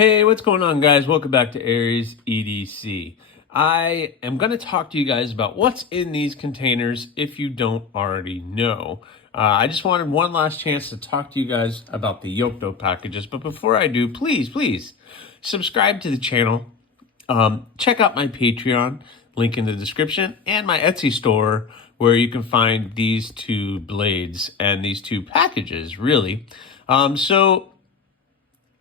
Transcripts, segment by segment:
Hey, what's going on, guys? Welcome back to Aries EDC. I am going to talk to you guys about what's in these containers if you don't already know. I just wanted one last chance to talk to you guys about the Yokdo packages, but before I do, please subscribe to the channel. Check out my Patreon, link in the description, and my Etsy store where you can find these two blades and these two packages, really. So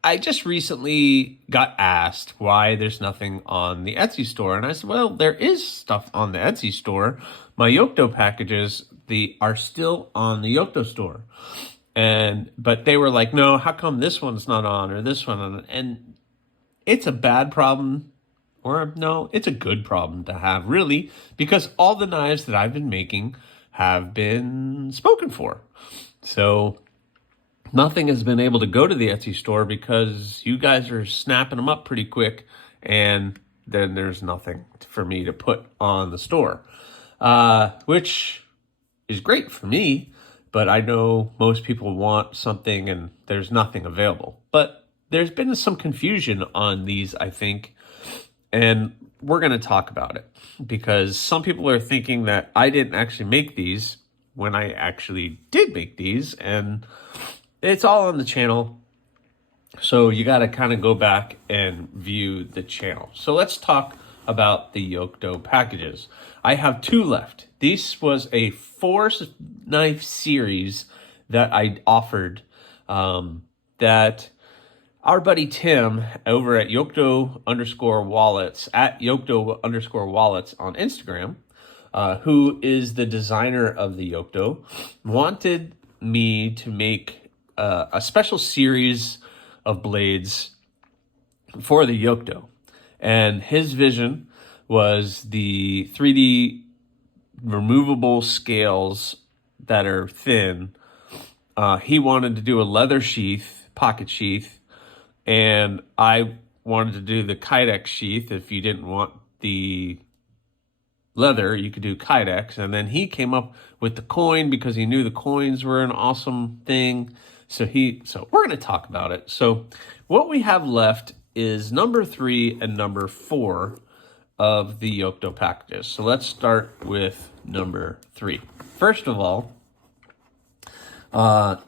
I just recently got asked why there's nothing on the Etsy store. And I said, well, there is stuff on the Etsy store. My Yokdo packages, are still on the Yokdo store. But they were like, no, how come this one's not on or this one on? And it's a bad problem, or no, it's a good problem to have, really, because all the knives that I've been making have been spoken for. So nothing has been able to go to the Etsy store because you guys are snapping them up pretty quick, and then there's nothing for me to put on the store, which is great for me, but I know most people want something and there's nothing available. But there's been some confusion on these, I think, and we're going to talk about it because some people are thinking that I didn't actually make these when I actually did make these, and it's all on the channel, so you got to kind of go back and view the channel. So let's talk about the Yokdo packages. I have two left. This was a 4-knife series that I offered that our buddy Tim over at Yokdo_wallets, at Yokdo_wallets on Instagram, who is the designer of the Yokdo, wanted me to make a special series of blades for the Yokdo. And his vision was the 3D removable scales that are thin. He wanted to do a leather sheath, pocket sheath, and I wanted to do the Kydex sheath. If you didn't want the leather, you could do Kydex. And then he came up with the coin because he knew the coins were an awesome thing. So we're going to talk about it. So what we have left is number 3 and number 4 of the Yokdo packages. So let's start with number 3. First of all,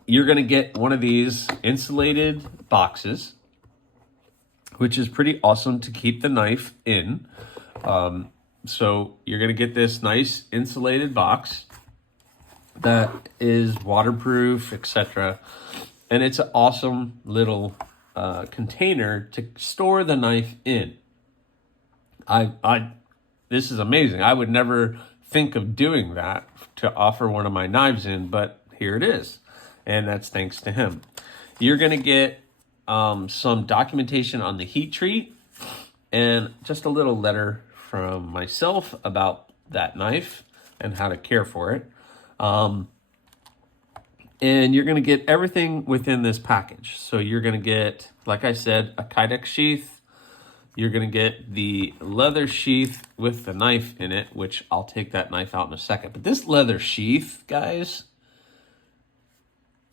you're going to get one of these insulated boxes, which is pretty awesome to keep the knife in. So you're going to get this nice insulated box that is waterproof, etc. And it's an awesome little container to store the knife in. This is amazing. I would never think of doing that to offer one of my knives in, but here it is. And that's thanks to him. You're going to get some documentation on the heat treat and just a little letter from myself about that knife and how to care for it. And you're going to get everything within this package. So you're going to get, like I said, a Kydex sheath. You're going to get the leather sheath with the knife in it, which I'll take that knife out in a second. But this leather sheath, guys,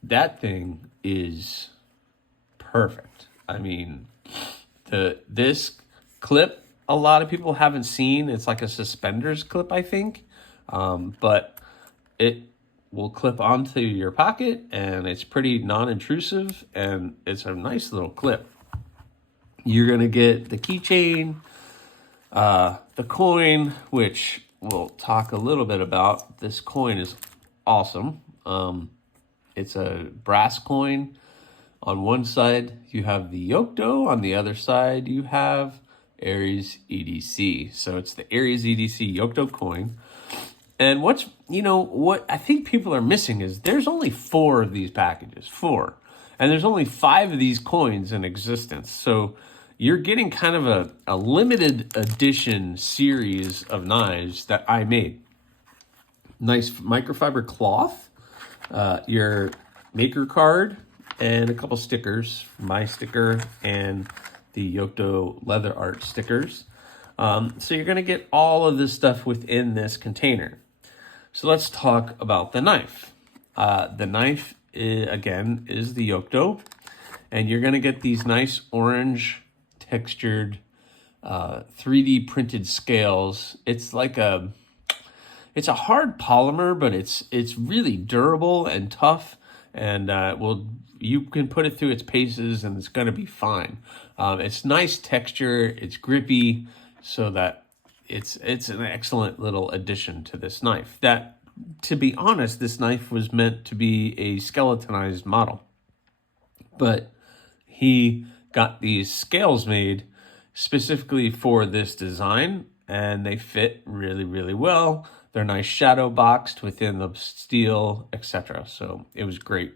that thing is perfect. I mean, this clip, a lot of people haven't seen. It's like a suspenders clip, I think. But it will clip onto your pocket, and it's pretty non-intrusive, and it's a nice little clip. You're going to get the keychain, the coin, which we'll talk a little bit about. This coin is awesome. It's a brass coin. On one side, you have the Yokdo. On the other side, you have Aries EDC. So it's the Aries EDC Yokdo coin. And what I think people are missing is there's only 4 of these packages, 4. And there's only 5 of these coins in existence. So you're getting kind of a limited edition series of knives that I made. Nice microfiber cloth, your maker card, and a couple stickers, my sticker and the Yokdo leather art stickers. So you're going to get all of this stuff within this container. So let's talk about the knife. The knife, again, is the Yokdo. And you're going to get these nice orange textured 3D printed scales. It's like it's a hard polymer, but it's really durable and tough, and you can put it through its paces and it's going to be fine. It's nice texture, it's grippy, so that it's an excellent little addition to this knife. That, to be honest, this knife was meant to be a skeletonized model, but he got these scales made specifically for this design, and they fit really, really well. They're nice shadow boxed within the steel, etc. So it was great.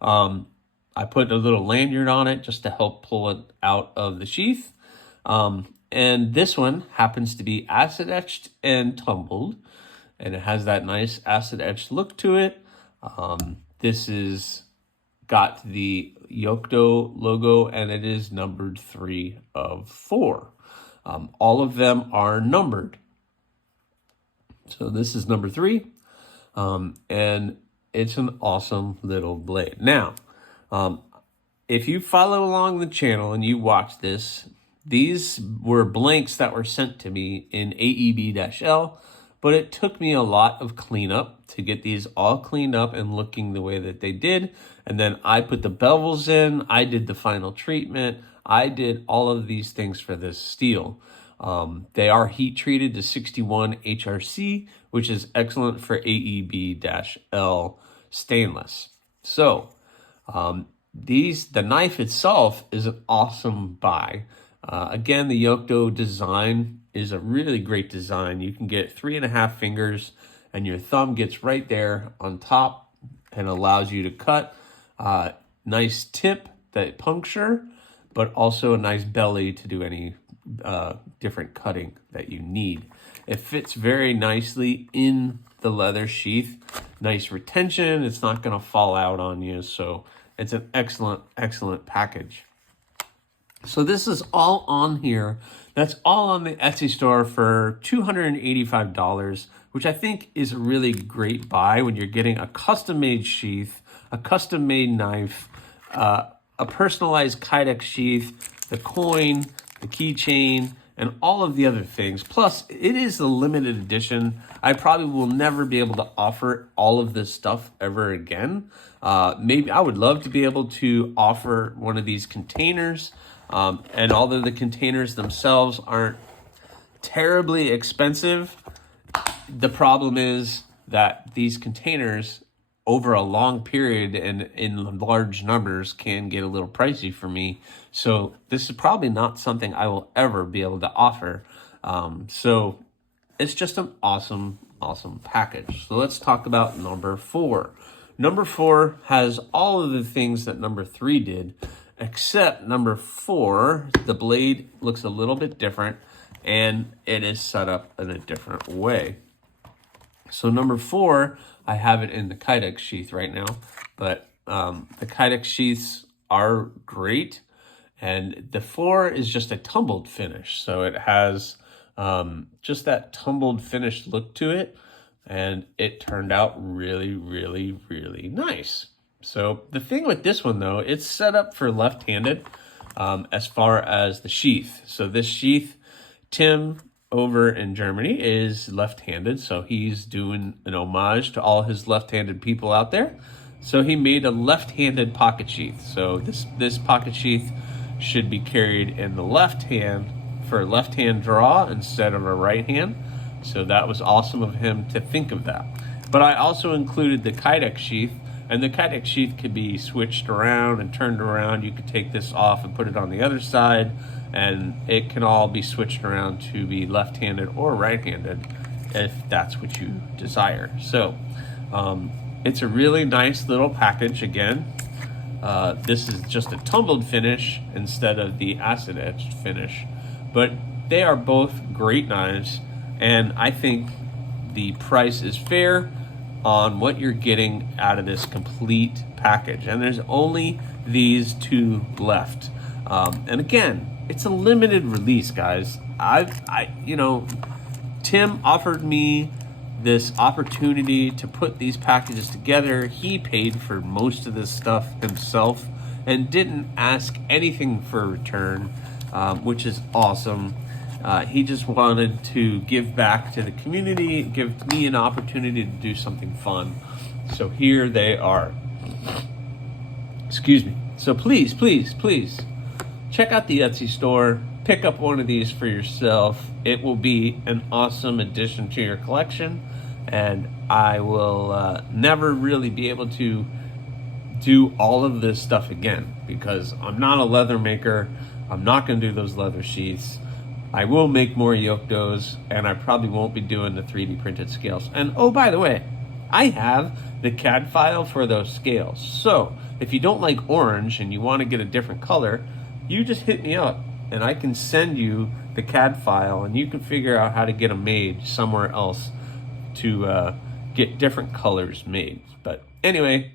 I put a little lanyard on it just to help pull it out of the sheath. And this one happens to be acid etched and tumbled, and it has that nice acid etched look to it. This is got the Yokdo logo, and it is numbered 3 of 4. All of them are numbered. So this is number 3, and it's an awesome little blade. Now, if you follow along the channel and you watch this, these were blanks that were sent to me in AEB-L, but it took me a lot of cleanup to get these all cleaned up and looking the way that they did. And then I put the bevels in, I did the final treatment, I did all of these things for this steel. They are heat treated to 61 HRC, which is excellent for AEB-L stainless. So, the knife itself is an awesome buy. Again, the Yokdo design is a really great design. You can get 3.5 fingers, and your thumb gets right there on top and allows you to cut. Nice tip that puncture, but also a nice belly to do any different cutting that you need. It fits very nicely in the leather sheath. Nice retention. It's not going to fall out on you, so it's an excellent, excellent package. So this is all on here. That's all on the Etsy store for $285, which I think is a really great buy when you're getting a custom-made sheath, a custom-made knife, a personalized Kydex sheath, the coin, the keychain, and all of the other things. Plus, it is a limited edition. I probably will never be able to offer all of this stuff ever again. Maybe I would love to be able to offer one of these containers. And although the containers themselves aren't terribly expensive, the problem is that these containers over a long period and in large numbers can get a little pricey for me. So this is probably not something I will ever be able to offer. So it's just an awesome, awesome package. So let's talk about number 4. Number 4 has all of the things that number 3 did, except number 4, the blade looks a little bit different and it is set up in a different way. So number 4, I have it in the Kydex sheath right now, but the Kydex sheaths are great, and the 4 is just a tumbled finish. So it has just that tumbled finish look to it, and it turned out really, really, really nice. So the thing with this one, though, it's set up for left-handed as far as the sheath. So this sheath, Tim over in Germany is left-handed, so he's doing an homage to all his left-handed people out there. So he made a left-handed pocket sheath. So this pocket sheath should be carried in the left hand for left-hand draw instead of a right hand. So that was awesome of him to think of that. But I also included the Kydex sheath, and the Kydex sheath could be switched around and turned around. You could take this off and put it on the other side, and it can all be switched around to be left-handed or right-handed if that's what you desire. So it's a really nice little package. Again, this is just a tumbled finish instead of the acid etched finish, but they are both great knives, and I think the price is fair on what you're getting out of this complete package. And there's only these 2 left. And again, it's a limited release, guys. Tim offered me this opportunity to put these packages together. He paid for most of this stuff himself and didn't ask anything for return. which is awesome. He just wanted to give back to the community, give me an opportunity to do something fun. So here they are. Excuse me. So please, please, please, check out the Etsy store. Pick up one of these for yourself. It will be an awesome addition to your collection. And I will never really be able to do all of this stuff again because I'm not a leather maker. I'm not going to do those leather sheaths. I will make more yoke doughs, and I probably won't be doing the 3D printed scales. And oh, by the way, I have the CAD file for those scales. So if you don't like orange and you want to get a different color, you just hit me up and I can send you the CAD file and you can figure out how to get them made somewhere else to get different colors made. But anyway,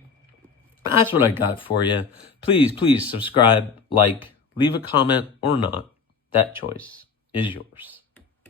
that's what I got for you. Please, please subscribe, like, leave a comment or not. That choice is yours.